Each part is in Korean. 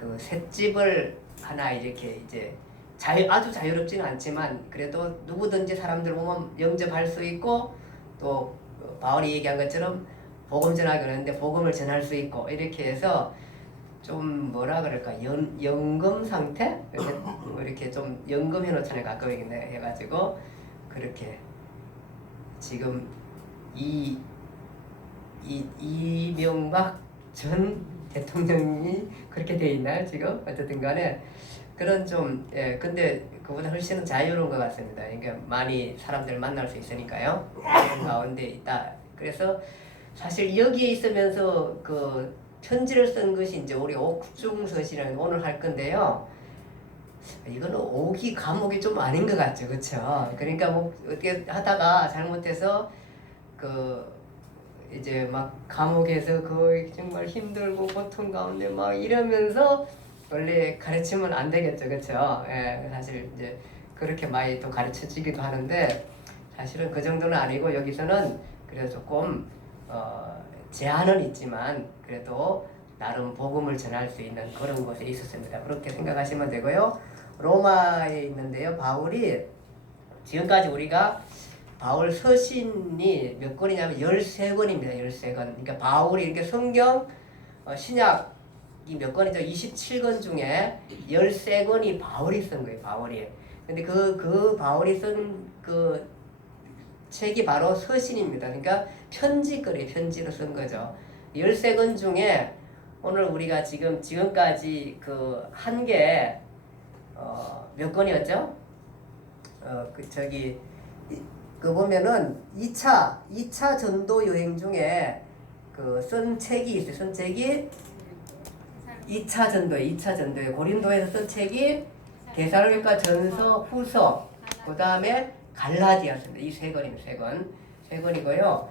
그 셋집을 하나 이렇게 이제 아주 자유롭지는 않지만 그래도 누구든지 사람들 보면 영접할 수 있고 또 바울이 얘기한 것처럼 복음 전하기 어려운데 복음을 전할 수 있고 이렇게 해서 좀 뭐라 그럴까 연금 상태 이렇게 좀 연금 해놓잖아요. 가끔 해가지고 그렇게 지금 이명박 전 대통령이 그렇게 돼 있나요 지금? 어쨌든 간에 그런 좀 근데 그보다 훨씬 자유로운 것 같습니다. 그러니까 많이 사람들 만날 수 있으니까요. 그런 가운데 있다. 그래서 사실 여기에 있으면서 그 편지를 쓴 것이 이제 우리 옥중서신을 오늘 할 건데요. 이거는 옥이 감옥이 좀 아닌 것 같죠, 그렇죠? 그러니까 뭐 어떻게 하다가 잘못해서 그 이제 막 감옥에서 거의 정말 힘들고 고통 가운데 막 이러면서 원래 가르치면 안 되겠죠, 그렇죠? 예, 사실 이제 그렇게 많이 또 가르쳐지기도 하는데 사실은 그 정도는 아니고 여기서는 그래도 조금 제한은 있지만 그래도 나름 복음을 전할 수 있는 그런 곳에 있었습니다. 그렇게 생각하시면 되고요. 로마에 있는데요, 바울이 지금까지 우리가 바울 서신이 몇 권이냐면 13권입니다. 13권. 그러니까 바울이 이렇게 성경 신약이 몇 권이죠? 27권 중에 13권이 바울이 쓴 거예요. 바울이. 근데 그 바울이 쓴 그 책이 바로 서신입니다. 그러니까 편지거리 편지로 쓴 거죠. 13권 중에 오늘 우리가 지금까지 그 한 개 몇 권이었죠? 그 보면은 2차 전도 여행 중에 그 쓴 책이 있어요. 쓴 책이 2차 전도에 고린도에서 쓴 책이 데살로니가 전서 후서 그 다음에 갈라디아서입니다. 이 세 권입니다. 세 권이고요.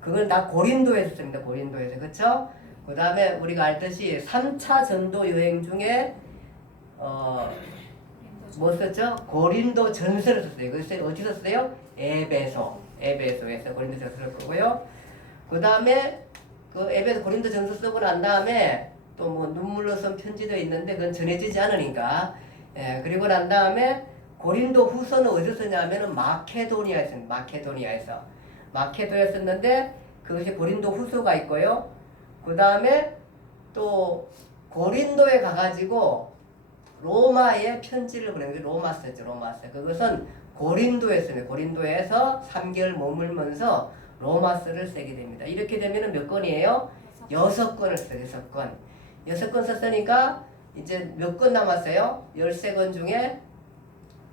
그건 다 고린도에서 씁니다. 고린도에서. 그쵸? 그 다음에 우리가 알듯이 3차 전도 여행 중에 뭐 썼죠? 고린도 전서를 썼어요. 그래서 어디 썼어요? 에베소에서 고린도 전서를 쓰고요. 그 다음에 그 에베소 고린도 전서 쓰고 난 다음에 또 뭐 눈물로 쓴 편지도 있는데 그건 전해지지 않으니까 그리고 난 다음에 고린도 후서는 어디서 썼냐면은 마케도니아에서 썼는데 그것이 고린도 후서가 있고요. 그 다음에 또 고린도에 가가지고 로마에 편지를 보내는 게 로마서죠. 그것은 고린도에서 3개월 머물면서 로마서를 쓰게 됩니다. 이렇게 되면 몇 권이에요? 6권을 써요. 6권 썼으니까 이제 몇 권 남았어요? 13권 중에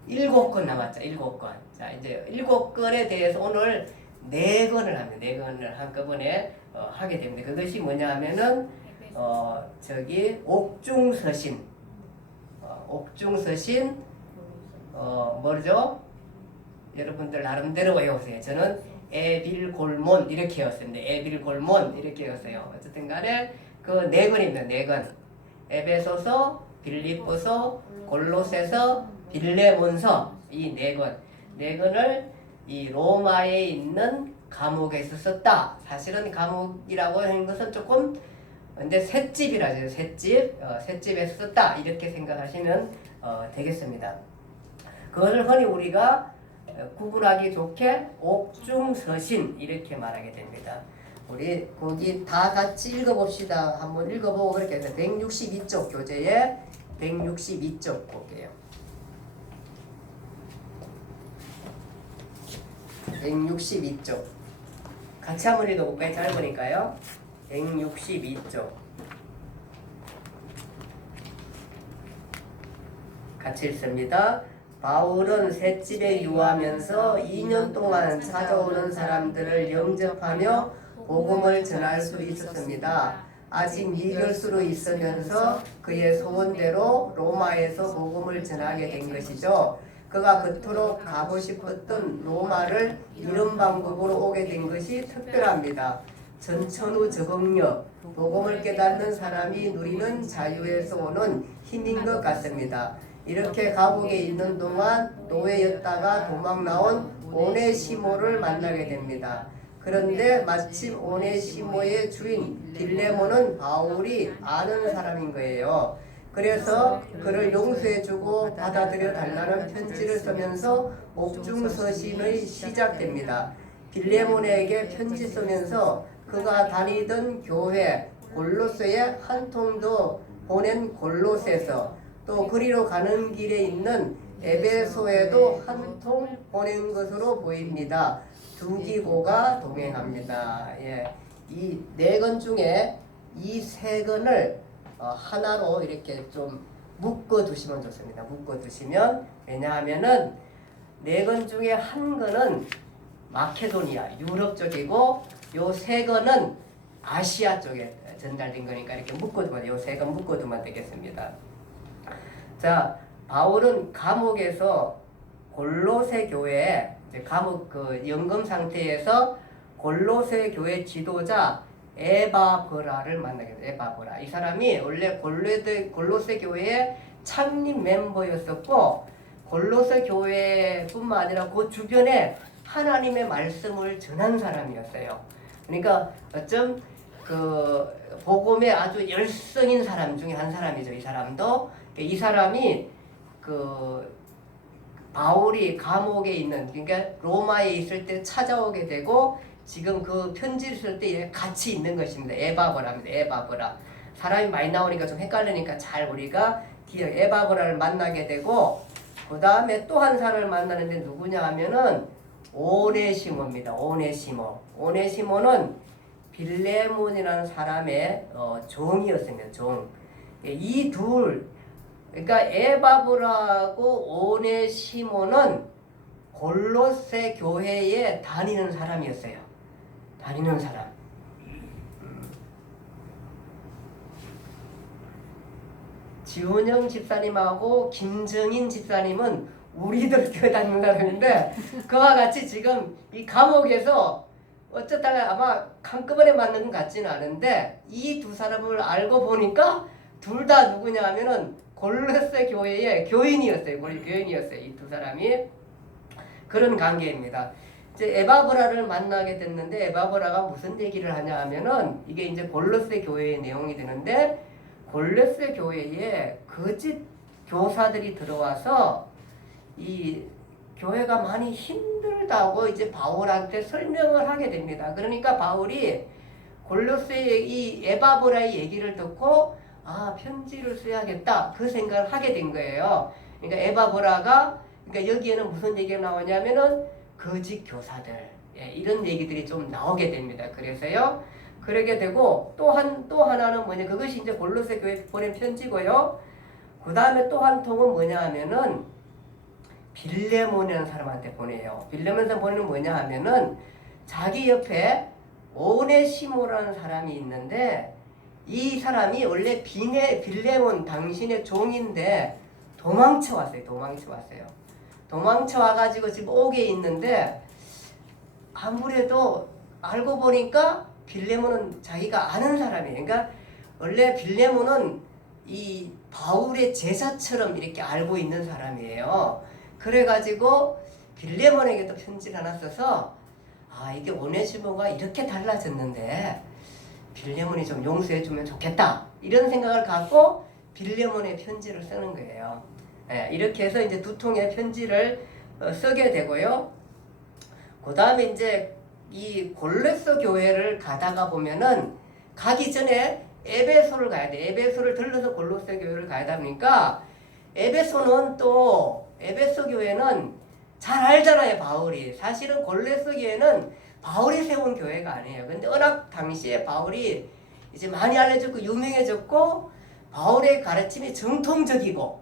7권 남았죠. 7권. 자, 이제 7권에 대해서 오늘 4권을 합니다. 4권을 한꺼번에 하게 됩니다. 그것이 뭐냐 하면은 옥중서신 뭐죠? 여러분들 나름대로 외우세요. 저는 에빌골몬 이렇게 외웠습니다. 에빌골몬 이렇게 외웠어요. 어쨌든 간에 그 4권입니다. 4권. 에베소서, 빌립보서, 골로새서, 빌레몬서 이 4권. 4권을 이 로마에 있는 감옥에서 썼다. 사실은 감옥이라고 하는 것은 조금 근데 셋집이라죠. 셋집에서 썼다. 이렇게 생각하시면 되겠습니다. 그것을 흔히 우리가 구분하기 좋게 옥중서신 이렇게 말하게 됩니다. 우리 거기 다 같이 읽어봅시다. 한번 읽어보고 그렇게 해서 162쪽 교재에 162쪽 볼게요. 162쪽 같이 한번 읽어볼까요? 짧으니까요. 162쪽 같이 읽습니다. 바울은 셋집에 유하면서 2년 동안 찾아오는 사람들을 영접하며 복음을 전할 수 있었습니다. 아직 미결수로 있으면서 그의 소원대로 로마에서 복음을 전하게 된 것이죠. 그가 그토록 가고 싶었던 로마를 이런 방법으로 오게 된 것이 특별합니다. 전천후 적응력, 복음을 깨닫는 사람이 누리는 자유에서 오는 힘인 것 같습니다. 이렇게 감옥에 있는 동안 노예였다가 도망 나온 오네시모를 만나게 됩니다. 그런데 마침 오네시모의 주인 빌레몬은 바울이 아는 사람인 거예요. 그래서 그를 용서해주고 받아들여 달라는 편지를 쓰면서 옥중서신의 시작됩니다. 빌레몬에게 편지 쓰면서 그가 다니던 교회 골로새에 한 통도 보낸 골로새서, 또 그리로 가는 길에 있는 에베소에도 한 통 보낸 것으로 보입니다. 두 기고가 동행합니다. 예, 이 네 권 중에 이 세 권을 하나로 이렇게 좀 묶어 두시면 좋습니다. 묶어 두시면, 왜냐하면은 네 권 중에 한 권은 마케도니아 유럽 쪽이고 요 세 권은 아시아 쪽에 전달된 거니까 이렇게 묶어두면, 요 세 권 묶어두면 되겠습니다. 자, 바울은 감옥에서 골로새 교회에, 이제 감옥 그 연금 상태에서 골로새 교회 지도자 에바브라를 만나게 돼요. 에바브라. 이 사람이 원래 골로새 교회의 창립 멤버였었고, 골로새 교회뿐만 아니라 그 주변에 하나님의 말씀을 전한 사람이었어요. 그러니까 어쩜 그 복음에 아주 열성인 사람 중에 한 사람이죠. 이 사람도. 이 사람이 그 바울이 감옥에 있는, 그러니까 로마에 있을 때 찾아오게 되고 지금 그 편지를 쓸 때 같이 있는 것입니다. 에바브라입니다. 에바브라. 사람이 많이 나오니까 좀 헷갈리니까 잘 우리가 에바브라를 만나게 되고, 그 다음에 또 한 사람을 만나는데 누구냐 하면은 오네시모입니다. 오네시모. 오네시모는 빌레몬이라는 사람의 종이었습니다. 종. 이 둘, 그러니까 에바브라하고 오네시모는 골로새 교회에 다니는 사람이었어요. 다니는 사람. 지훈영 집사님하고 김정인 집사님은 우리들 교회 다니는 사람인데, 그와 같이 지금 이 감옥에서 어쩌다가 아마 한꺼번에 만난 것 같지는 않은데, 이 두 사람을 알고 보니까 둘 다 누구냐 하면은 골로새 교회의 교인이었어요. 교인이었어요. 이 두 사람이. 그런 관계입니다. 이제 에바브라를 만나게 됐는데, 에바브라가 무슨 얘기를 하냐 하면은, 이게 이제 골로새 교회의 내용이 되는데, 골로새 교회에 거짓 교사들이 들어와서 이 교회가 많이 힘들다고 이제 바울한테 설명을 하게 됩니다. 그러니까 바울이 골로새의 이 에바브라의 얘기를 듣고, 아, 편지를 써야겠다, 그 생각을 하게 된 거예요. 그러니까 에바브라가, 그러니까 여기에는 무슨 얘기가 나오냐면은 거짓 교사들, 이런 얘기들이 좀 나오게 됩니다. 그래서요, 그러게 되고, 또 하나는 뭐냐, 그것이 이제 골로새 교회 보낸 편지고요. 그 다음에 또 한 통은 뭐냐 하면은 빌레몬이라는 사람한테 보내요. 빌레몬한테 보내는 뭐냐 하면은, 자기 옆에 오네시모라는 사람이 있는데, 이 사람이 원래 빌레몬 당신의 종인데 도망쳐 왔어요. 도망쳐 와가지고 지금 옥에 있는데, 아무래도 알고 보니까 빌레몬은 자기가 아는 사람이에요. 그러니까 원래 빌레몬은 이 바울의 제자처럼 이렇게 알고 있는 사람이에요. 그래가지고 빌레몬에게도 편지를 하나 써서, 아, 이게 오네시모가 이렇게 달라졌는데 빌레몬이 좀 용서해주면 좋겠다, 이런 생각을 갖고 빌레몬의 편지를 쓰는 거예요. 이렇게 해서 이제 두 통의 편지를 쓰게 되고요. 그 다음에 이제 이 골로새 교회를 가다가 보면은, 가기 전에 에베소를 가야 돼. 에베소를 들러서 골로새 교회를 가야 되니까, 에베소 교회는 잘 알잖아요, 바울이. 사실은 골로새 교회는 바울이 세운 교회가 아니에요. 근데 워낙 당시에 바울이 이제 많이 알려졌고 유명해졌고, 바울의 가르침이 정통적이고,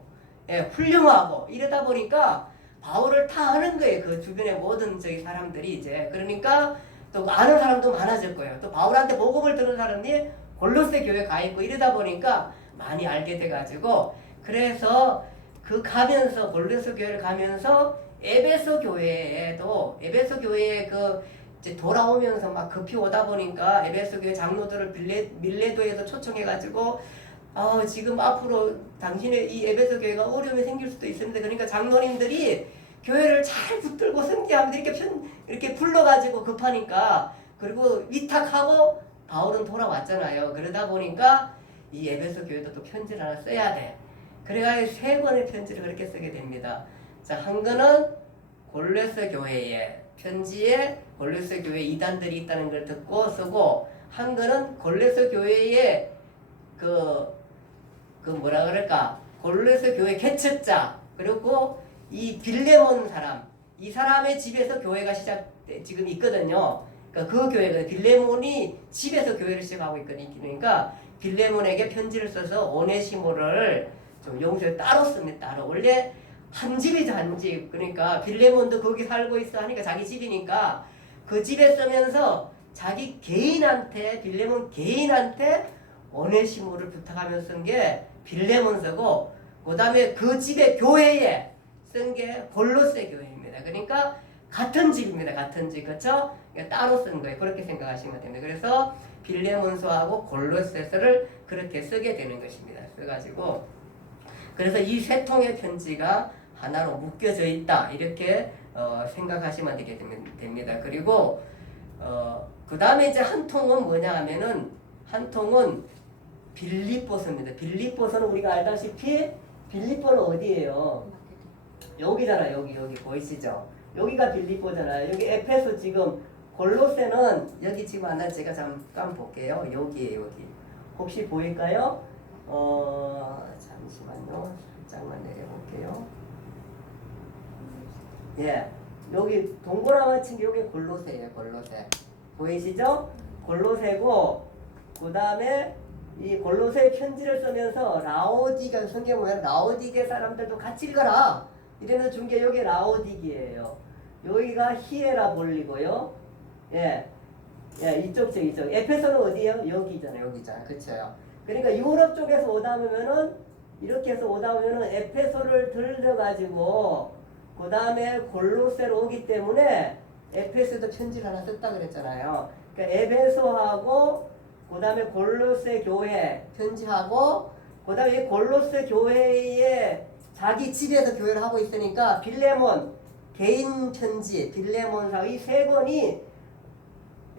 훌륭하고 이러다 보니까 바울을 다 아는 거예요. 그 주변의 모든 저기 사람들이 이제. 그러니까 또 아는 사람도 많아졌고요. 또 바울한테 복음을 들은 사람이 골로새 교회 가 있고, 이러다 보니까 많이 알게 돼가지고, 그래서 그 가면서 골로새 교회를 가면서 에베소 교회에 그 이제 돌아오면서 막 급히 오다 보니까 에베소 교회 장로들을 밀레도에서 초청해가지고, 지금 앞으로 당신의 이 에베소 교회가 어려움이 생길 수도 있습니다. 그러니까 장로님들이 교회를 잘 붙들고 승계하면 이렇게 불러가지고 급하니까, 그리고 위탁하고 바울은 돌아왔잖아요. 그러다 보니까 이 에베소 교회도 또 편지를 하나 써야 돼. 그래가지고 3권의 편지를 그렇게 쓰게 됩니다. 자, 한 거는 골로새 교회에 편지에 골로새 교회 이단들이 있다는 걸 듣고 쓰고, 한 거는 골로새 교회에 그 뭐라 그럴까, 골로새 교회 개척자, 그리고 이 빌레몬 사람, 이 사람의 집에서 교회가 지금 있거든요. 그러니까 그 교회가 빌레몬이 집에서 교회를 시작하고 있거든요. 그러니까 빌레몬에게 편지를 써서 오네시모를 좀 용서를 따로 씁니다. 따로. 원래 한 집이죠, 한 집. 그러니까 빌레몬도 거기 살고 있어 하니까 자기 집이니까 그 집에 쓰면서 자기 개인한테, 빌레몬 개인한테 오네시모를 부탁하면서 쓴 게 빌레몬 쓰고, 그 다음에 그 집의 교회에 쓴 게 골로새 교회입니다. 그러니까 같은 집입니다. 같은 집. 그렇죠? 그러니까 따로 쓴 거예요. 그렇게 생각하시면 됩니다. 그래서 빌레몬서하고 골로새서를 그렇게 쓰게 되는 것입니다. 써가지고, 그래서 이 3통의 편지가 하나로 묶여져 있다, 이렇게 생각하시면 되게 됩니다. 그리고 그 다음에 이제 한 통은 뭐냐 하면은, 한 통은 빌립보서입니다. 빌립보서는 우리가 알다시피 빌립보는 어디예요? 여기잖아. 여기 보이시죠? 여기가 빌립보잖아요. 여기 에페소, 지금 골로새는 여기 지금 하나 제가 잠깐 볼게요. 여기에요. 여기 혹시 보일까요? 잠시만요. 살짝만 내려볼게요. 예, 여기 동그라미 친 게 여기 골로새예요. 골로새 보이시죠? 골로새고, 그 다음에 이 골로새 편지를 쓰면서 라오디게, 성경 보면 라오디게 사람들도 같이 읽어라 이래서 준 게 여기 라오디게예요. 여기가 히에라볼리고요. 예, 이쪽 에페소는 어디예요? 여기잖아요. 여기잖아요. 그렇죠? 그러니까 유럽 쪽에서 오다 보면은, 이렇게 해서 오다 보면은 에페소를 들려가지고 그 다음에 골로새로 오기 때문에 에페소도 편지를 하나 썼다 그랬잖아요. 그러니까 에베소하고 그 다음에 골로새 교회 편지하고, 그 다음에 골로새 교회에 자기 집에서 교회를 하고 있으니까 빌레몬 개인 편지, 빌레몬서, 이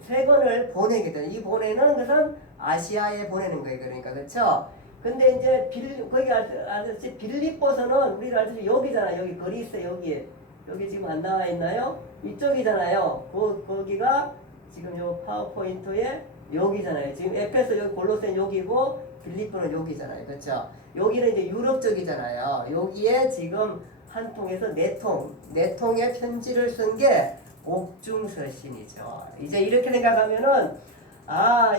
3권을 보내게 돼요. 이 보내는 것은 아시아에 보내는 거예요. 그러니까 그렇죠? 근데 이제 거기 아저씨 빌립보서는 우리가 알듯이 여기잖아요. 여기 그리스, 여기 지금 안 나와 있나요? 이쪽이잖아요. 거기가 지금 요 파워포인트에 여기잖아요. 지금 에페소 여기, 골로새 여기고 빌립보는 여기잖아요. 그렇죠? 여기는 이제 유럽 쪽이잖아요. 여기에 지금 한 통에서 4통의 편지를 쓴 게 옥중서신이죠. 이제 이렇게 생각하면은,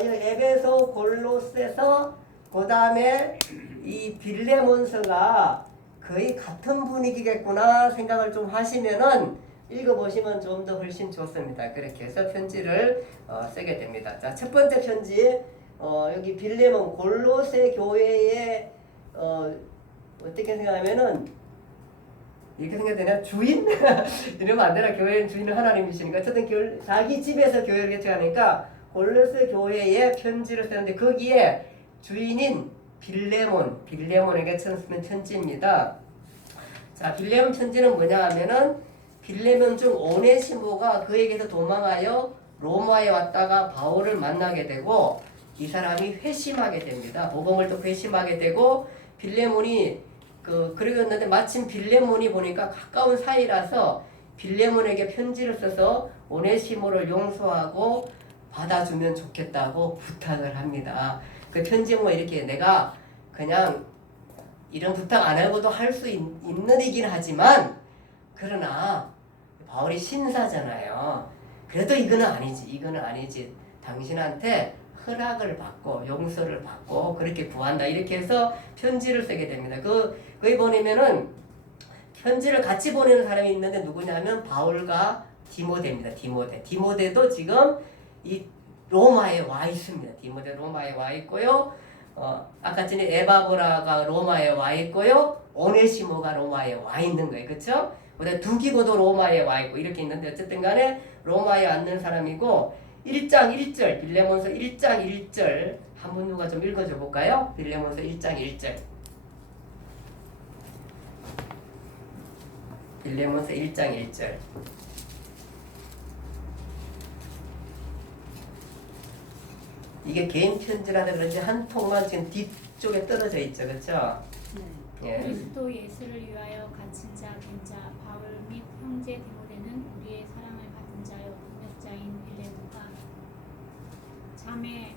이 에베소, 골로새서, 그 다음에 이 빌레몬서가 거의 같은 분위기겠구나 생각을 좀 하시면은 읽어보시면 좀 더 훨씬 좋습니다. 그렇게 해서 편지를 쓰게 됩니다. 자, 첫 번째 편지, 여기 빌레몬 골로새 교회에 어떻게 생각하면은, 이렇게 생각되냐? 주인? 이러면 안 되나? 교회는 주인은 하나님이시니까. 어쨌든 자기 집에서 교회를 개척하니까 골로새 교회에 편지를 쓰는데, 거기에 주인인 빌레몬에게 쓰는 편지입니다. 자, 빌레몬 편지는 뭐냐 하면은, 빌레몬 중 오네시모가 그에게서 도망하여 로마에 왔다가 바울을 만나게 되고, 이 사람이 회심하게 됩니다. 복음을 또 회심하게 되고, 빌레몬이 그러겠는데, 마침 빌레몬이 보니까 가까운 사이라서 빌레몬에게 편지를 써서 오네시모를 용서하고 받아주면 좋겠다고 부탁을 합니다. 그 편지 뭐 이렇게, 내가 그냥 이런 부탁 안 하고도 할 수 있는 이긴 하지만, 그러나 바울이 신사잖아요. 그래도 이거는 아니지. 당신한테 허락을 받고 용서를 받고 그렇게 구한다. 이렇게 해서 편지를 쓰게 됩니다. 거기 보내면은 편지를 같이 보내는 사람이 있는데 누구냐면 바울과 디모데입니다. 디모데도 지금 이 로마에 와 있습니다. 디모데 로마에 와 있고요. 아까 전에 에바브라가 로마에 와 있고요. 오네시모가 로마에 와 있는 거예요. 그렇죠? 그다음에 두기고도 로마에 와 있고 이렇게 있는데, 어쨌든 간에 로마에 왔는 사람이고, 1장 1절, 빌레몬서 1장 1절 한번 누가 좀 읽어줘 볼까요? 빌레몬서 1장 1절. 빌레몬서 1장 1절. 이게 개인 편지라서 그런지 한 통만 지금 뒤쪽에 떨어져 있죠, 그렇죠? 네. 예. 그리스도 예수를 위하여 갇힌 자, 빈자, 바울 및 형제 디모데는 우리의 사랑을 받은 자요 동역자인 빌레몬과 자매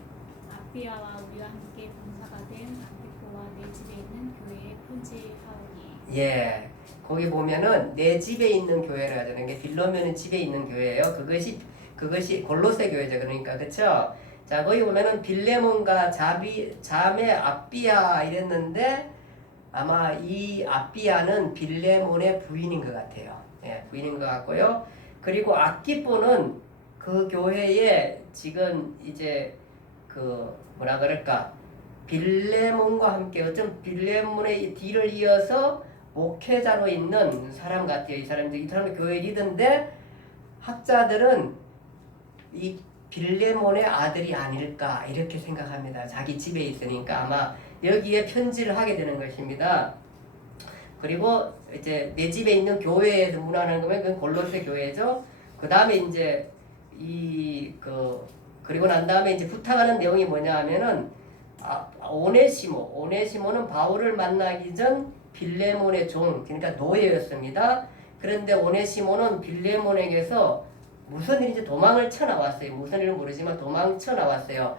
아비아와 우리와 함께 봉사가 된 안티포와 내 집에 있는 교회에 편지하오니. 예. 거기 보면은 내 집에 있는 교회를 하잖아요. 이게 빌로면은 집에 있는 교회예요. 그것이 골로새 교회죠. 그러니까 그렇죠? 자, 거기 보면은 빌레몬과 자매 아비아 이랬는데 아마 이 아비아는 빌레몬의 부인인 것 같아요. 예, 부인인 것 같고요. 그리고 아키포는 그 교회에 지금 이제 그 뭐라 그럴까 빌레몬과 함께 어떤 빌레몬의 뒤를 이어서 목회자로 있는 사람 같아요. 이 사람은 교회 리더인데 학자들은 이 빌레몬의 아들이 아닐까 이렇게 생각합니다. 자기 집에 있으니까 아마 여기에 편지를 하게 되는 것입니다. 그리고 이제 내 집에 있는 교회에서 문안하는 거면 그건 골로새 교회죠. 그 다음에 이제 그리고 난 다음에 이제 부탁하는 내용이 뭐냐 하면은 오네시모는 바울을 만나기 전 빌레몬의 종, 그러니까 노예였습니다. 그런데 오네시모는 빌레몬에게서 무슨 일인지 도망을 쳐나왔어요. 무슨 일은 모르지만 도망쳐 나왔어요.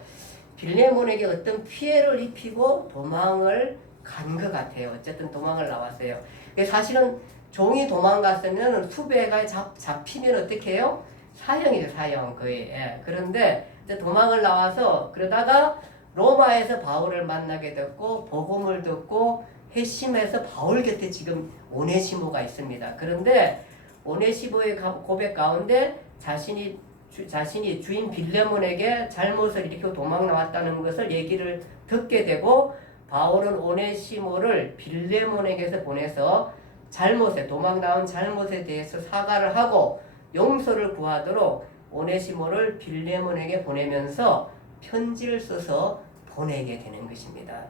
빌레몬에게 어떤 피해를 입히고 도망을 간 것 같아요. 어쨌든 도망을 나왔어요. 사실은 종이 도망갔으면 수배가 잡히면 어떻게 해요? 사형이죠, 사형 거의. 예. 그런데 이제 도망을 나와서 그러다가 로마에서 바울을 만나게 됐고 복음을 듣고 회심해서 바울 곁에 지금 오네시모가 있습니다. 그런데 오네시모의 고백 가운데 자신이 주인 빌레몬에게 잘못을 일으키고 도망 나왔다는 것을 얘기를 듣게 되고 바울은 오네시모를 빌레몬에게서 보내서 도망 나온 잘못에 대해서 사과를 하고 용서를 구하도록 오네시모를 빌레몬에게 보내면서 편지를 써서 보내게 되는 것입니다.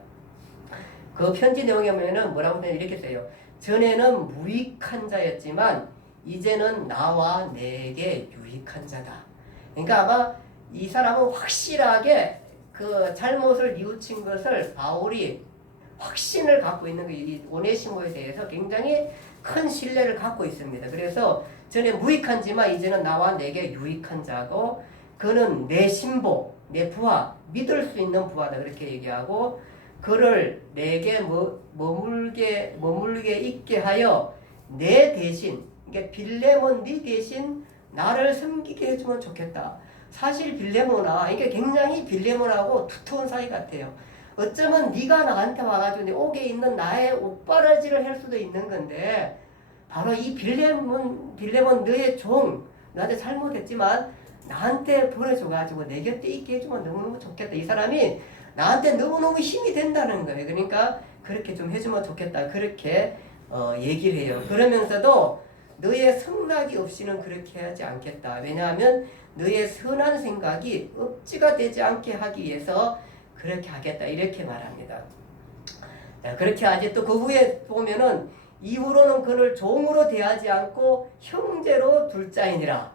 그 편지 내용에 보면은 뭐라고 이렇게 써요. 전에는 무익한 자였지만 이제는 나와 내게 유익한 자다. 그러니까 아마 이 사람은 확실하게 그 잘못을 뉘우친 것을 바울이 확신을 갖고 있는 거예요. 이 오네시모에 대해서 굉장히 큰 신뢰를 갖고 있습니다. 그래서 전에 무익한지만 이제는 나와 내게 유익한 자고 그는 내 신복, 내 부하, 믿을 수 있는 부하다 그렇게 얘기하고 그를 내게 머물게 있게 하여 내 대신 그러니까 빌레몬 네 대신 나를 섬기게 해주면 좋겠다. 사실 빌레몬아 이게 굉장히 빌레몬하고 두터운 사이 같아요. 어쩌면 네가 나한테 와가지고 내 옥에 있는 나의 옷바라지를 할 수도 있는 건데 바로 이 빌레몬 너의 종 나한테 잘못했지만 나한테 보내줘가지고 내 곁에 있게 해주면 너무너무 좋겠다. 이 사람이 나한테 너무너무 힘이 된다는 거예요. 그러니까 그렇게 좀 해주면 좋겠다. 그렇게 얘기를 해요. 그러면서도 너의 성낙이 없이는 그렇게 하지 않겠다. 왜냐하면 너의 선한 생각이 억지가 되지 않게 하기 위해서 그렇게 하겠다. 이렇게 말합니다. 자, 그렇게 하지. 또 그 후에 보면은 이후로는 그를 종으로 대하지 않고 형제로 둘 자이니라.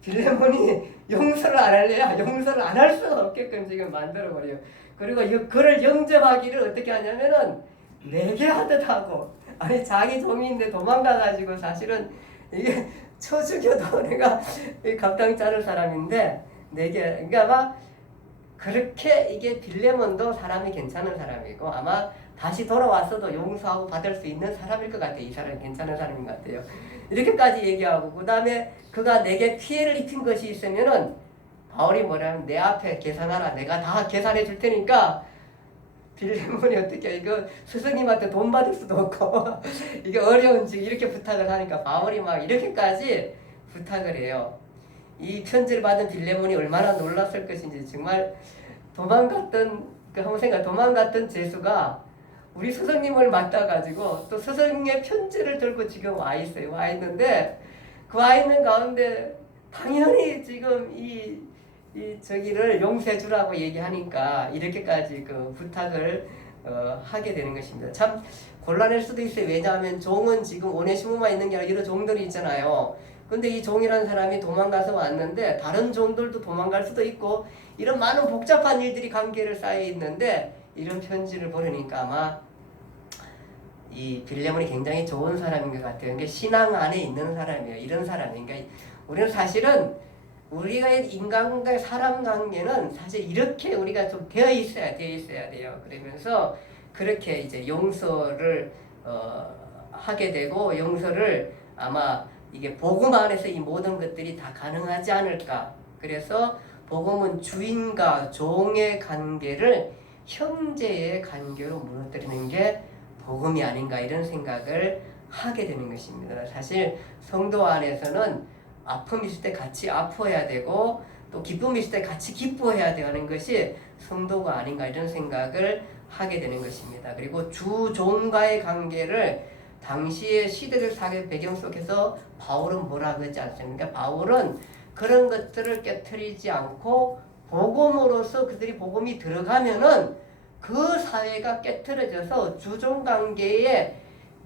빌레몬이 용서를 안 할래야 용서를 안 할 수가 없게끔 지금 만들어버려요. 그리고 그를 영접하기를 어떻게 하냐면은 내게 하듯 하고 아니 자기 종인데 도망가가지고 사실은 이게 쳐 죽여도 내가 감당치 않을 사람인데 내게 그러니까 아마 그렇게 이게 빌레몬도 사람이 괜찮은 사람이고 아마 다시 돌아왔어도 용서하고 받을 수 있는 사람일 것 같아요. 이 사람이 괜찮은 사람인 것 같아요. 이렇게까지 얘기하고 그 다음에 그가 내게 피해를 입힌 것이 있으면은 바울이 뭐냐면 내 앞에 계산하라. 내가 다 계산해 줄 테니까 빌레몬이 어떻게 이거 스승님한테 돈 받을 수도 없고 이게 어려운지 이렇게 부탁을 하니까 바울이 막 이렇게까지 부탁을 해요. 이 편지를 받은 빌레몬이 얼마나 놀랐을 것인지 정말 도망갔던 제수가 우리 스승님을 만나가지고 또 스승의 편지를 들고 지금 와 있어요. 와 있는데 그 와 있는 가운데 당연히 지금 저기를 용서해 주라고 얘기하니까 이렇게까지 그 부탁을 하게 되는 것입니다. 참 곤란할 수도 있어요. 왜냐하면 종은 지금 오네시모만 있는 게 아니라 여러 종들이 있잖아요. 근데 이 종이라는 사람이 도망가서 왔는데 다른 종들도 도망갈 수도 있고 이런 많은 복잡한 일들이 관계를 쌓여 있는데 이런 편지를 보내니까 아마 이 빌레몬이 굉장히 좋은 사람인 것 같아요. 그러니까 신앙 안에 있는 사람이에요. 이런 사람이. 그러니까 우리는 사실은 우리가 인간과의 사람 관계는 사실 이렇게 우리가 좀 되어 있어야 돼요. 그러면서 그렇게 이제 용서를 하게 되고 용서를 아마 이게 복음 안에서 이 모든 것들이 다 가능하지 않을까. 그래서 복음은 주인과 종의 관계를 형제의 관계로 무너뜨리는 게 복음이 아닌가 이런 생각을 하게 되는 것입니다. 사실 성도 안에서는 아픔이 있을 때 같이 아파야 되고 또 기쁨이 있을 때 같이 기뻐해야 되는 것이 성도가 아닌가 이런 생각을 하게 되는 것입니다. 그리고 주종과의 관계를 당시의 시대적 사회 배경 속에서 바울은 뭐라고 했지 않습니까? 바울은 그런 것들을 깨트리지 않고 복음으로서 그들이 복음이 들어가면은 그 사회가 깨트려져서 주종관계에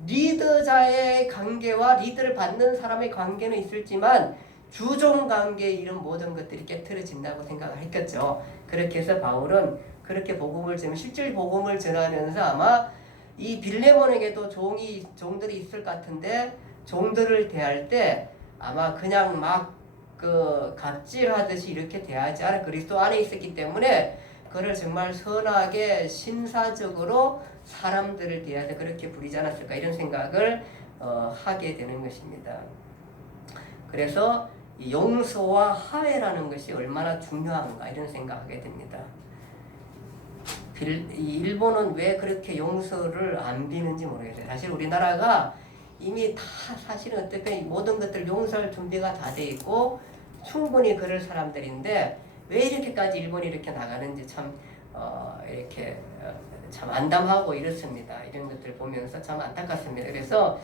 리더자의 관계와 리더를 받는 사람의 관계는 있을지만 주종관계의 이런 모든 것들이 깨트려진다고 생각을 했겠죠. 그렇게 해서 바울은 그렇게 복음을 전하면 실질 복음을 전하면서 아마 이 빌레몬에게도 종들이 있을 것 같은데 종들을 대할 때 아마 그냥 막 갑질하듯이 이렇게 대하지 않아 그리스도 안에 있었기 때문에 그를 정말 선하게 신사적으로 사람들을 대해서 그렇게 부리지 않았을까 이런 생각을 하게 되는 것입니다. 그래서 이 용서와 화해라는 것이 얼마나 중요한가 이런 생각하게 됩니다. 이 일본은 왜 그렇게 용서를 안 비는지 모르겠어요. 사실 우리나라가 이미 다 사실은 어떻게 모든 것들 용서할 준비가 다 돼 있고 충분히 그럴 사람들인데 왜 이렇게까지 일본이 이렇게 나가는지 참 이렇게 참 안담하고 이렇습니다. 이런 것들 보면서 참 안타깝습니다. 그래서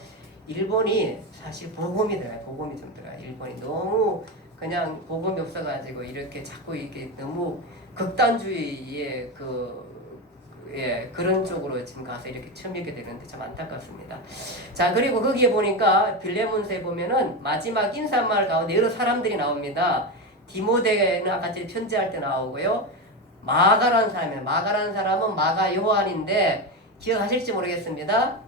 일본이 사실 복음이 들어가요. 복음이 좀 들어가요. 일본이 너무 그냥 복음이 없어가지고 이렇게 자꾸 이게 너무 극단주의의 그런 쪽으로 지금 가서 이렇게 처미게 되는데 참 안타깝습니다. 자, 그리고 거기에 보니까 빌레몬서에 보면은 마지막 인사말 가운데 여러 사람들이 나옵니다. 디모데는 아까 전에 편지할 때 나오고요. 마가라는 사람이에요. 마가라는 사람은 마가 요한인데 기억하실지 모르겠습니다.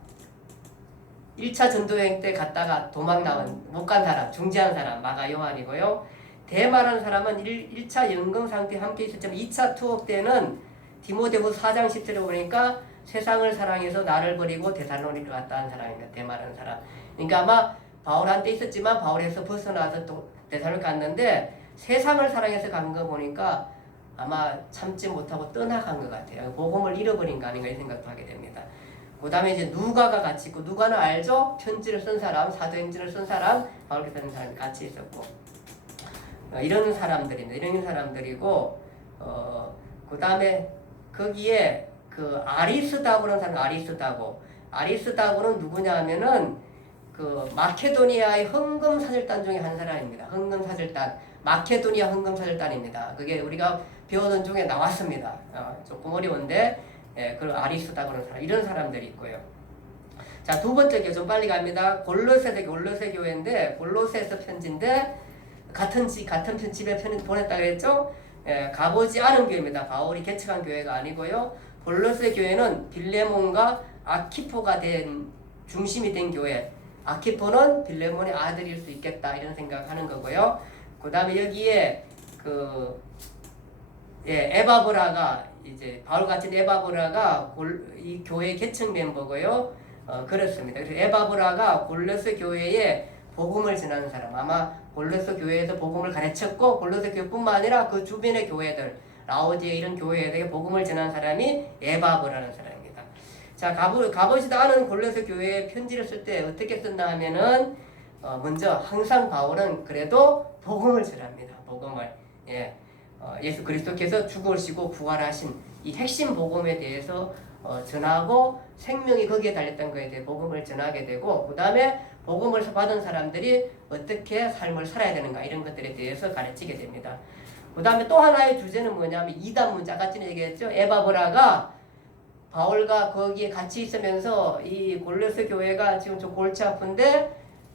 1차 전도여행 때 갔다가 못 간 사람, 중지한 사람 마가 요한이고요. 데마라는 사람은 1차 연금 상태에 함께 있었지만 2차 투옥 때는 디모데후서 4장 10절에 보니까 세상을 사랑해서 나를 버리고 데살로니가 갔다 한 사람입니다. 데마라는 사람. 그러니까 아마 바울한테 있었지만 바울에서 벗어나서 또 데살로니가 갔는데 세상을 사랑해서 간 거 보니까 아마 참지 못하고 떠나간 것 같아요. 복음을 잃어버린 거 아닌가 이 생각도 하게 됩니다. 그 다음에 이제 누가가 같이 있고 누가는 알죠? 편지를 쓴 사람, 사도행전을 쓴 사람, 바울께서 쓴 사람이 같이 있었고 이런 사람들입니다. 이런 사람들이고 그 다음에 거기에 그 아리스다고라는 사람 아리스다고는 누구냐 하면은 그 마케도니아의 헌금 사절단 중에 한 사람입니다. 헌금 사절단 마케도니아 헌금 사절단입니다. 그게 우리가 배우던 중에 나왔습니다. 조금 어려운데 그 아리스다고라는 사람 이런 사람들이 있고요. 자, 두 번째 교회 좀 빨리 갑니다. 골로새 교회인데 골로새서 편지인데 같은 집에 보냈다 그랬죠. 가보지 않은 교회입니다. 바울이 개척한 교회가 아니고요. 골로새 교회는 빌레몬과 아키포가 된 중심이 된 교회. 아키포는 빌레몬의 아들일 수 있겠다 이런 생각하는 거고요. 그 다음에 여기에 에바브라가 이제 바울 같은 에바브라가 이 교회 개척 멤버고요. 그렇습니다. 그래서 에바브라가 골로새 교회에 복음을 전하는 사람, 아마 골로새 교회에서 복음을 가르쳤고 골로새 교회뿐만 아니라 그 주변의 교회들, 라오디에 이런 교회에게 복음을 전한 사람이 에바브라는 사람입니다. 자, 가보지도 않은 골로새 교회에 편지를 쓸 때 어떻게 쓴다 하면은 먼저 항상 바울은 그래도 복음을 전합니다. 복음을 예수 그리스도께서 죽으시고 부활하신 이 핵심 복음에 대해서 전하고 생명이 거기에 달렸던 것에 대해 복음을 전하게 되고 그 다음에 복음을 받은 사람들이 어떻게 삶을 살아야 되는가 이런 것들에 대해서 가르치게 됩니다. 그 다음에 또 하나의 주제는 뭐냐면 이단 문제 아까 전에 얘기했죠. 에바브라가 바울과 거기에 같이 있으면서 이 골로새 교회가 지금 좀 골치 아픈데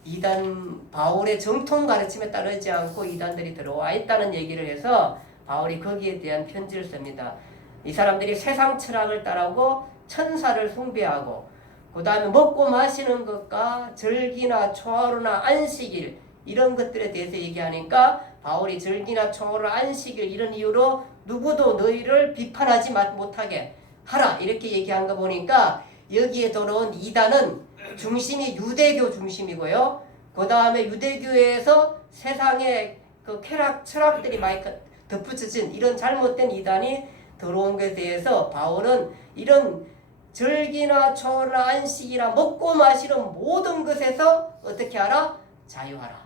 이단 바울의 정통 가르침에 따르지 않고 이단들이 들어와 있다는 얘기를 해서 바울이 거기에 대한 편지를 씁니다. 이 사람들이 세상 철학을 따르고 천사를 숭배하고 그 다음에 먹고 마시는 것과 절기나 초하루나 안식일 이런 것들에 대해서 얘기하니까 바울이 절기나 초하루 안식일 이런 이유로 누구도 너희를 비판하지 못하게 하라 이렇게 얘기한 거 보니까 여기에 들어온 이단은 중심이 유대교 중심이고요. 그 다음에 유대교에서 세상의 그 쾌락 철학들이 많이 덧붙여진 이런 잘못된 이단이 들어온 것에 대해서 바울은 이런 절기나 초나 안식이나 먹고 마시는 모든 것에서 어떻게 하라? 자유하라.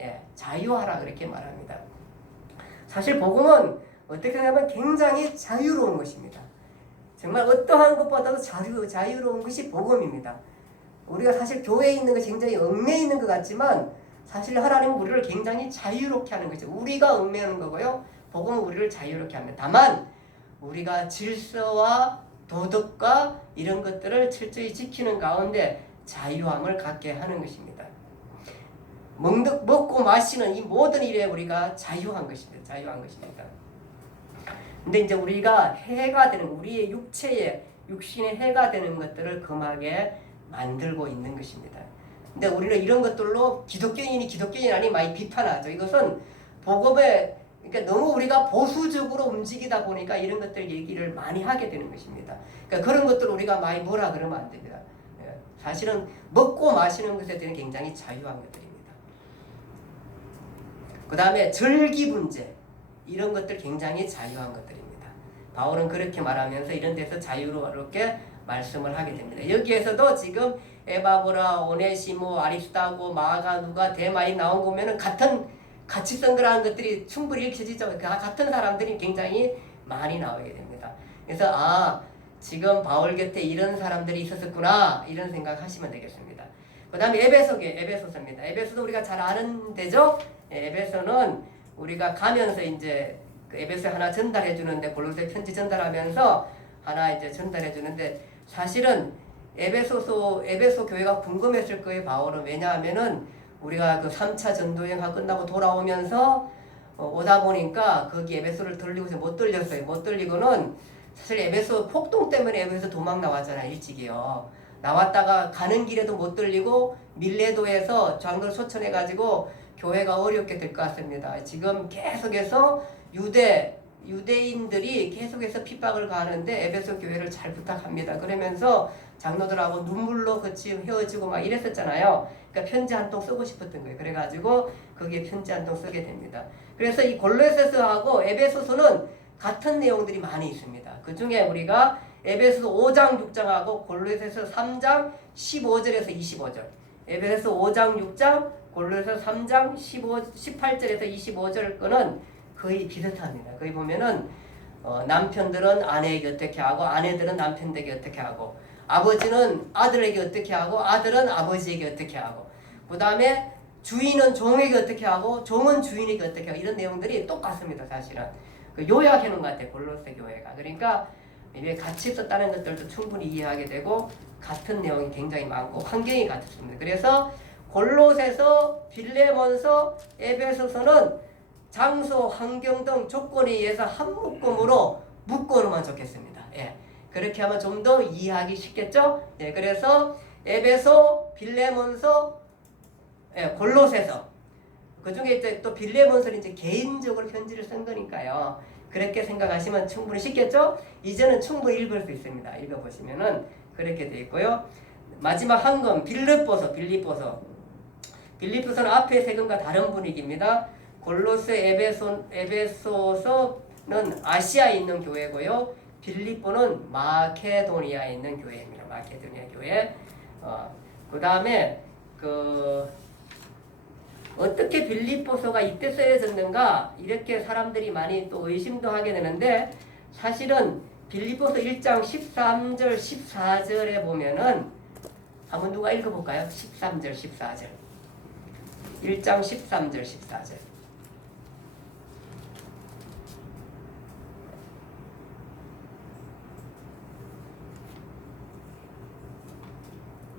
예, 자유하라 그렇게 말합니다. 사실 복음은 어떻게 생각하면 굉장히 자유로운 것입니다. 정말 어떠한 것보다도 자유로운 것이 복음입니다. 우리가 사실 교회에 있는 것이 굉장히 얽매여 있는 것 같지만 사실 하나님은 우리를 굉장히 자유롭게 하는 거죠. 우리가 얽매이는 거고요. 복음은 우리를 자유롭게 합니다. 다만 우리가 질서와 도덕과 이런 것들을 철저히 지키는 가운데 자유함을 갖게 하는 것입니다. 먹고 마시는 이 모든 일에 우리가 자유한 것입니다. 자유한 것입니다. 근데 이제 우리가 해가 되는 우리의 육신의 해가 되는 것들을 금하게 만들고 있는 것입니다. 근데 우리는 이런 것들로 기독교인이 아니 많이 비판하죠. 이것은 복음에 그러니까 너무 우리가 보수적으로 움직이다 보니까 이런 것들 얘기를 많이 하게 되는 것입니다. 그러니까 그런 것들을 우리가 많이 뭐라 그러면 안 됩니다. 사실은 먹고 마시는 것에 대한 굉장히 자유한 것들입니다. 그 다음에 절기 문제 이런 것들 굉장히 자유한 것들입니다. 바울은 그렇게 말하면서 이런 데서 자유롭게 말씀을 하게 됩니다. 여기에서도 지금 에바브라, 오네시모, 아리스타고, 마가, 누가, 데마이 나온 거 보면은 같이 선거라는 것들이 충분히 읽혀지죠. 같은 사람들이 굉장히 많이 나오게 됩니다. 그래서 지금 바울 곁에 이런 사람들이 있었구나 이런 생각하시면 되겠습니다. 그 다음에 에베소서입니다. 에베소도 우리가 잘 아는 데죠. 에베소는 우리가 가면서 이제 그 에베소에 하나 전달해 주는데 골로새 편지 전달하면서 하나 이제 전달해 주는데 사실은 에베소 교회가 궁금했을 거예요. 바울은 왜냐하면은 우리가 그 3차 전도여행 끝나고 돌아오면서 오다 보니까 거기 에베소를 들리고서 못 들렸어요. 못 들리고는 사실 에베소 폭동 때문에 에베소 도망 나왔잖아요. 일찍이요. 나왔다가 가는 길에도 못 들리고 밀레도에서 장로를 초청해가지고 교회가 어렵게 될 것 같습니다. 지금 계속해서 유대인들이 계속해서 핍박을 가하는데 에베소 교회를 잘 부탁합니다. 그러면서 장로들하고 눈물로 같이 헤어지고 막 이랬었잖아요. 그러니까 편지 한 통 쓰고 싶었던 거예요. 그래가지고 거기에 편지 한 통 쓰게 됩니다. 그래서 이 골로새서하고 에베소서는 같은 내용들이 많이 있습니다. 그 중에 우리가 에베소서 5장 6장하고 골로새서 3장 15절에서 25절, 에베소서 5장 6장, 골로새서 3장 18절에서 25절 거는 거의 비슷합니다. 거기 보면은 남편들은 아내에게 어떻게 하고 아내들은 남편에게 어떻게 하고 아버지는 아들에게 어떻게 하고 아들은 아버지에게 어떻게 하고 그 다음에 주인은 종에게 어떻게 하고 종은 주인에게 어떻게 하고 이런 내용들이 똑같습니다. 사실은 그 요약해 놓은 것 같아요. 골로새 교회가. 그러니까 이게 같이 썼다는 것들도 충분히 이해하게 되고 같은 내용이 굉장히 많고 환경이 같습니다. 그래서 골로새서, 빌레몬서, 에베소서는 장소, 환경 등 조건에 의해서 한 묶음으로 묶어놓으면 좋겠습니다. 예. 그렇게 하면 좀 더 이해하기 쉽겠죠? 예. 그래서 에베소, 빌레몬서, 골로새서. 그 중에 이제 또 빌레몬서는 이제 개인적으로 편지를 쓴 거니까요. 그렇게 생각하시면 충분히 쉽겠죠? 이제는 충분히 읽을 수 있습니다. 읽어보시면은 그렇게 돼 있고요. 마지막 한 건 빌립보서는 앞에 세 권과 다른 분위기입니다. 골로새, 에베소서는 아시아에 있는 교회고요. 빌립보는 마케도니아에 있는 교회입니다. 마케도니아 교회. 그 다음에 어떻게 빌립보서가 이때 쓰여졌는가 이렇게 사람들이 많이 또 의심도 하게 되는데 사실은 빌립보서 1장 13절 14절에 보면은 한번 누가 읽어볼까요? 13절 14절 1장 13절 14절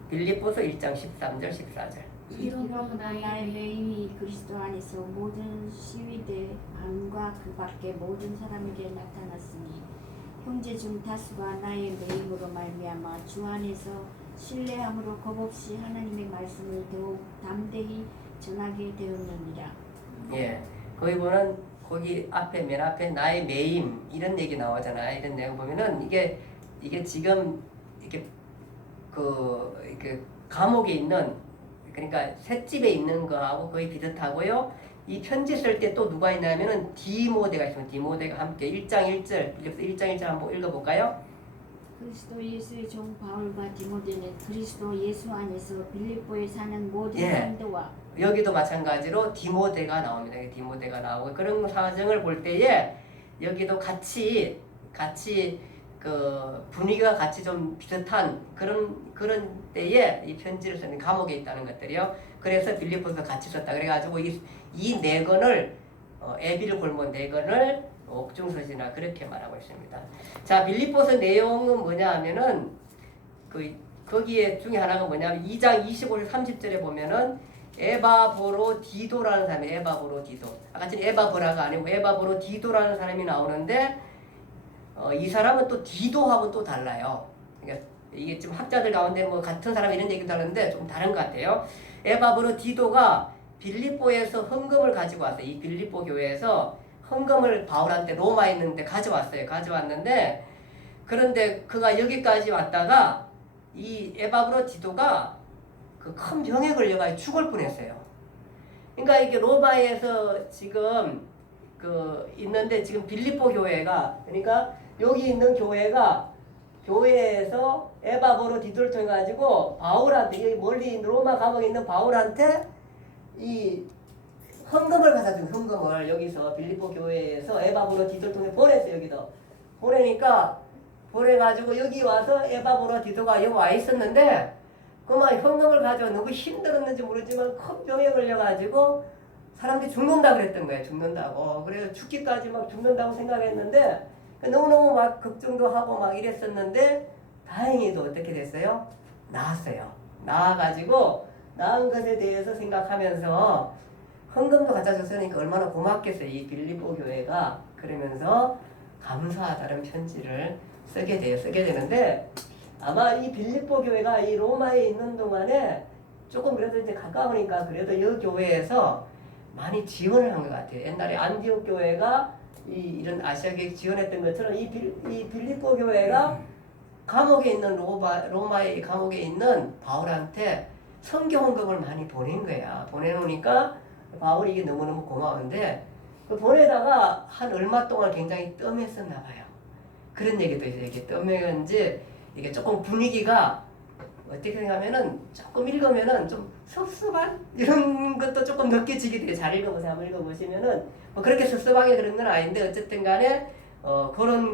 빌립보서 1장 13절 14절 이러므로 나의 매임이 그리스도 안에서 모든 시위대 안과 그 밖에 모든 사람에게 나타났으니 형제 중 다수가 나의 매임으로 말미암아 주 안에서 신뢰함으로 겁없이 하나님의 말씀을 더욱 담대히 전하게 되었느니라. 예, 거기 보면 거기 앞에 맨 앞에 나의 매임 이런 얘기 나오잖아요. 이런 내용 보면은 이게 지금 이렇게 그 감옥에 있는 그러니까 셋집에 있는 거하고 거의 비슷하고요. 이 편지 쓸 때 또 누가 있냐면은 디모데가 있습니다. 디모데가 함께 1장 1절 빌립보서 1장 1절 한번 읽어볼까요? 그리스도 예수의 종 바울과 디모데는 그리스도 예수 안에서 빌립보에 사는 모든 예. 성도와 여기도 마찬가지로 디모데가 나옵니다. 디모데가 나오고 그런 사정을 볼 때에 여기도 같이 그 분위기가 같이 좀 비슷한 그런 때에 이 편지를 쓰는 감옥에 있다는 것들이요. 그래서 빌립보서 같이 썼다. 그래가지고 이 네 권을 에빌 골몬 네 권을 옥중서신이나 그렇게 말하고 있습니다. 자, 빌립보서 내용은 뭐냐 하면은 거기에 중에 하나가 뭐냐면 2장 25절 30절에 보면은 에바브로디도라는 사람이 에바브로디도. 아까 전 에바브라가 아니고 에바브로디도라는 사람이 나오는데 이 사람은 또 디도하고 또 달라요. 그러니까 이게 지금 학자들 가운데 뭐 같은 사람 이런 얘기도 하는데 좀 다른 것 같아요. 에바브로디도가 빌립보에서 헌금을 가지고 왔어요. 이 빌립보 교회에서 헌금을 바울한테 로마에 있는데 가져왔어요. 가져왔는데 그런데 그가 여기까지 왔다가 이 에바브로디도가 그 큰 병에 걸려가지고 죽을 뻔했어요. 그러니까 이게 로마에서 지금 있는데 지금 빌립보 교회가 그러니까 여기 있는 교회에서 에바브로디도를 통해 가지고 바울한테 여기 멀리 로마 감옥에 있는 바울한테 이 헌금을 갖다 준 헌금을 여기서 빌립보 교회에서 에바브로디도를 통해 보냈어요. 여기도 보내니까 보내가지고 여기 와서 에바브로디도가 여기 와 있었는데 그만 헌금을 가지고 너무 힘들었는지 모르지만 큰 병에 걸려가지고 사람들이 죽는다 그랬던 거예요. 죽는다고. 그래서 죽기까지 막 죽는다고 생각했는데 너무너무 막 걱정도 하고 막 이랬었는데 다행히도 어떻게 됐어요? 나았어요. 나아가지고 나은 것에 대해서 생각하면서 헌금도 갖다 줬으니까 얼마나 고맙겠어요. 이 빌립보 교회가. 그러면서 감사하다는 편지를 쓰게 되는데 아마 이 빌립보 교회가 이 로마에 있는 동안에 조금 그래도 이제 가까우니까 그래도 이 교회에서 많이 지원을 한 것 같아요. 옛날에 안디옥 교회가 이런 아시아 교회 지원했던 것처럼 이 빌립보 교회가 감옥에 있는 로마의 감옥에 있는 바울한테 선교 헌금을 많이 보낸 거야. 보내놓으니까 바울이 이게 너무너무 고마운데 보내다가 한 얼마 동안 굉장히 뜸했었나 봐요. 그런 얘기도 있어요. 이게 뜸했는지 이게 조금 분위기가 어떻게 생각하면은 조금 읽으면은 좀 섭섭한 이런 것도 조금 느껴지게 돼요. 잘 읽어보세요. 한번 읽어보시면은 뭐 그렇게 섭섭하게 그런 건 아닌데 어쨌든 간에 그런